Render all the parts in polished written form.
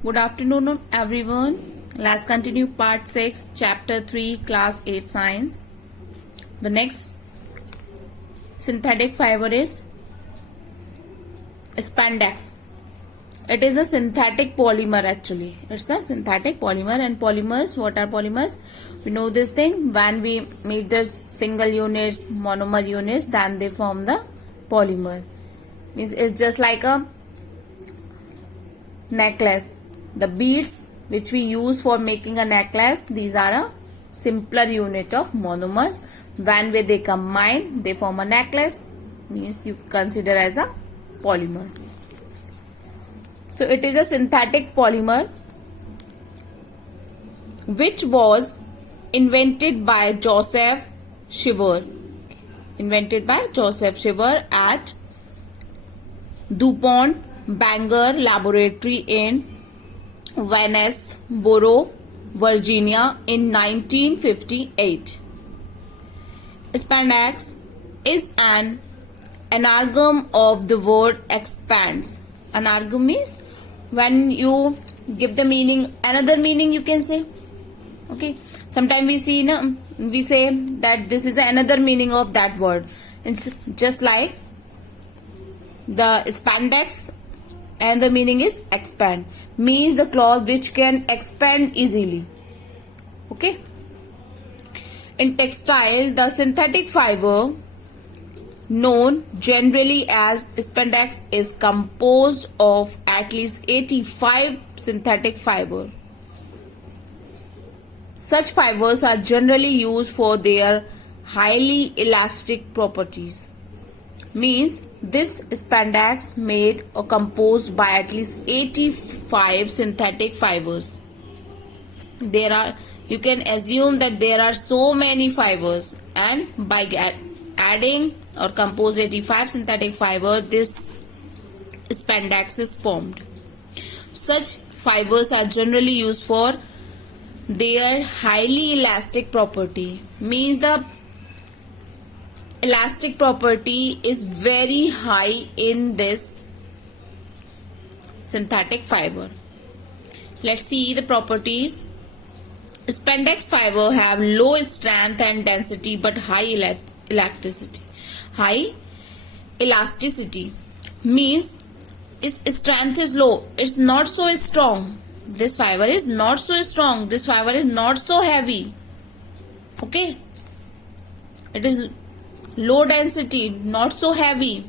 Good afternoon, everyone. Let's continue part 6, chapter 3, class 8 science. The next synthetic fiber is spandex. It is a synthetic polymer actually. It's a synthetic polymer, and polymers, what are polymers? We know this thing. When we make the single units, monomer units, then they form the polymer. Means it's just like a necklace. The beads which we use for making a necklace, these are a simpler unit of monomers. When they combine, they form a necklace, means you consider as a polymer. So it is a synthetic polymer which was invented by Joseph Shiver. Invented by Joseph Shiver at DuPont Banger Laboratory in Waynesboro, Virginia in 1958. Spandex is an anagram of the word expands. Anagram means when you give the meaning, another meaning you can say. Okay. Sometimes we say that this is another meaning of that word. It's just like the spandex, and the meaning is expand, means the cloth which can expand easily. Okay. In textile, the synthetic fiber known generally as spandex is composed of at least 85 synthetic fiber. Such fibers are generally used for their highly elastic properties. Means this spandex made or composed by at least 85 synthetic fibers. You can assume that there are so many fibers, and by adding or compose 85 synthetic fiber, this spandex is formed. Such fibers are generally used for their highly elastic property. Means the elastic property is very high in this synthetic fiber. Let's see the properties. Spandex fiber have low strength and density but high elasticity. High elasticity means its strength is low. It's not so strong. This fiber is not so strong. This fiber is not so heavy. Okay. It is low density, not so heavy,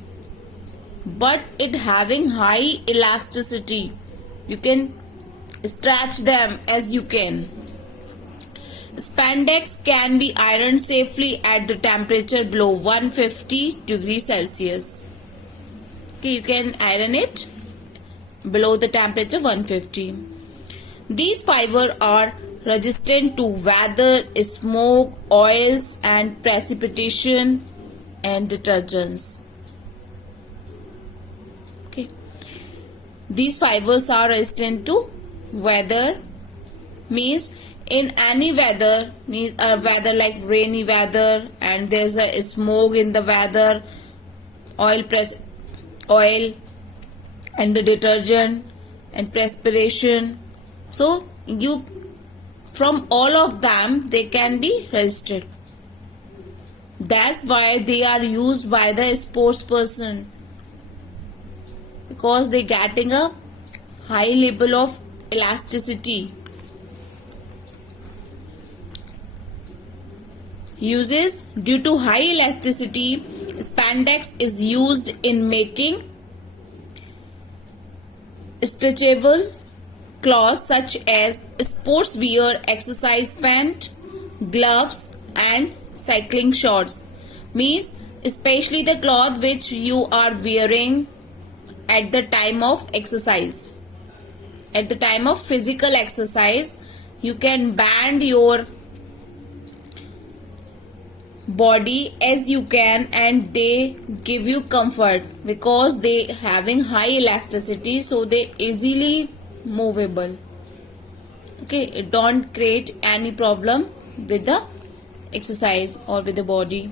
but it having high elasticity. You can stretch them as you can. Spandex can be ironed safely at the temperature below 150 degrees Celsius. Okay, you can iron it below the temperature 150. These fibers are resistant to weather, smoke, oils, and precipitation, and detergents. Okay. These fibers are resistant to weather, means in any weather, means a weather like rainy weather, and there's a smoke in the weather, oil and the detergent and perspiration. So you from all of them they can be resisted. That's why they are used by the sports person, because they getting a high level of elasticity. Uses: due to high elasticity, spandex is used in making stretchable cloths such as sportswear, exercise pant, gloves, and cycling shorts. Means especially the cloth which you are wearing at the time of exercise. At the time of physical exercise, you can bend your body as you can, and they give you comfort because they having high elasticity, so they easily movable. Okay, it don't create any problem with the exercise or with the body.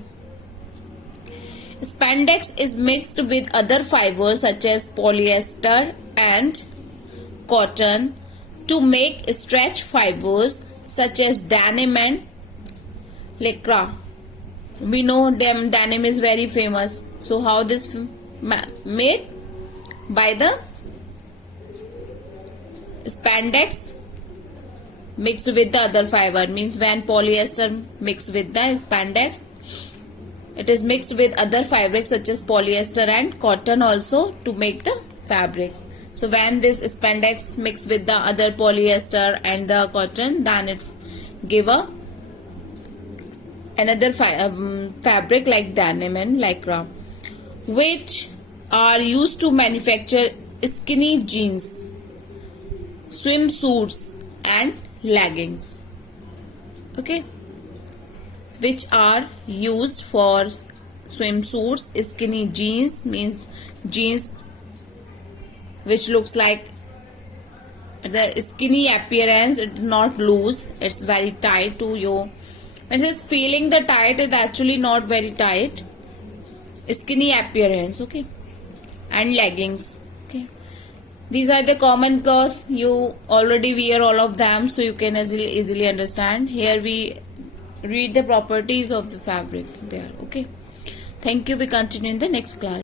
Spandex is mixed with other fibers such as polyester and cotton to make stretch fibers such as denim and lycra. We know denim is very famous. So how this made? By the spandex mixed with the other fiber. Means when polyester mixed with the spandex, it is mixed with other fabrics such as polyester and cotton also to make the fabric. So when this spandex mixed with the other polyester and the cotton, then it give another fabric like denim and lycra, which are used to manufacture skinny jeans, swimsuits and leggings. Okay, which are used for swimsuits. Skinny jeans means jeans which looks like the skinny appearance. It's not loose, it's very tight to you. When it is feeling the tight, it's actually not very tight. Skinny appearance. Okay, and leggings. Okay, these are the common clothes. You already wear all of them, so you can easily understand. Here we read the properties of the fabric there. Okay, thank you. We continue in the next class.